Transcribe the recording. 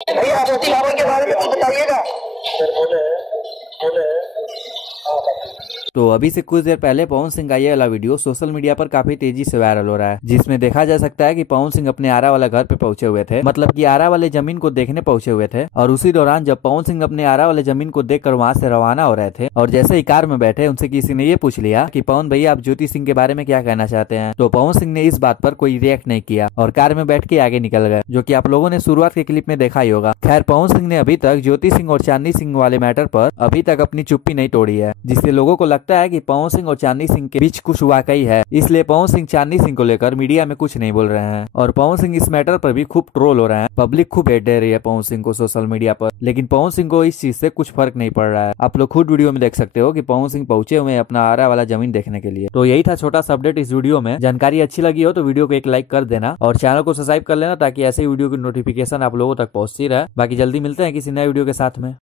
भैया ज्योति बाबू के बारे में कुछ बताइएगा। तो अभी से कुछ देर पहले पवन सिंह का ये वाला वीडियो सोशल मीडिया पर काफी तेजी से वायरल हो रहा है, जिसमें देखा जा सकता है कि पवन सिंह अपने आरा वाला घर पे पहुंचे हुए थे, मतलब कि आरा वाले जमीन को देखने पहुंचे हुए थे। और उसी दौरान जब पवन सिंह अपने आरा वाले जमीन को देखकर वहां से रवाना हो रहे थे और जैसे ही कार में बैठे उनसे किसी ने ये पूछ लिया कि पवन भैया आप ज्योति सिंह के बारे में क्या कहना चाहते हैं, तो पवन सिंह ने इस बात पर कोई रिएक्ट नहीं किया और कार में बैठ के आगे निकल गए, जो कि आप लोगों ने शुरुआत के क्लिप में देखा ही होगा। खैर पवन सिंह ने अभी तक ज्योति सिंह और चांदनी सिंह वाले मैटर पर अभी तक अपनी चुप्पी नहीं तोड़ी है, जिससे लोगों को लगता है कि पवन सिंह और चांदनी सिंह के बीच कुछ वाकई है, इसलिए पवन सिंह चांदनी सिंह को लेकर मीडिया में कुछ नहीं बोल रहे हैं। और पवन सिंह इस मैटर पर भी खूब ट्रोल हो रहे हैं, पब्लिक खूब हेट दे रही है पवन सिंह को सोशल मीडिया पर, लेकिन पवन सिंह को इस चीज से कुछ फर्क नहीं पड़ रहा है। आप लोग खुद वीडियो में देख सकते हो कि पवन सिंह पहुंचे हुए हैं अपना आरा वाला जमीन देखने के लिए। तो यही था छोटा सा अपडेट इस वीडियो में। जानकारी अच्छी लगी हो तो वीडियो को एक लाइक कर देना और चैनल को सब्सक्राइब कर लेना, ताकि ऐसे वीडियो की नोटिफिकेशन आप लोगों तक पहुंचती रहे। बाकी जल्दी मिलते हैं किसी नए वीडियो के साथ में।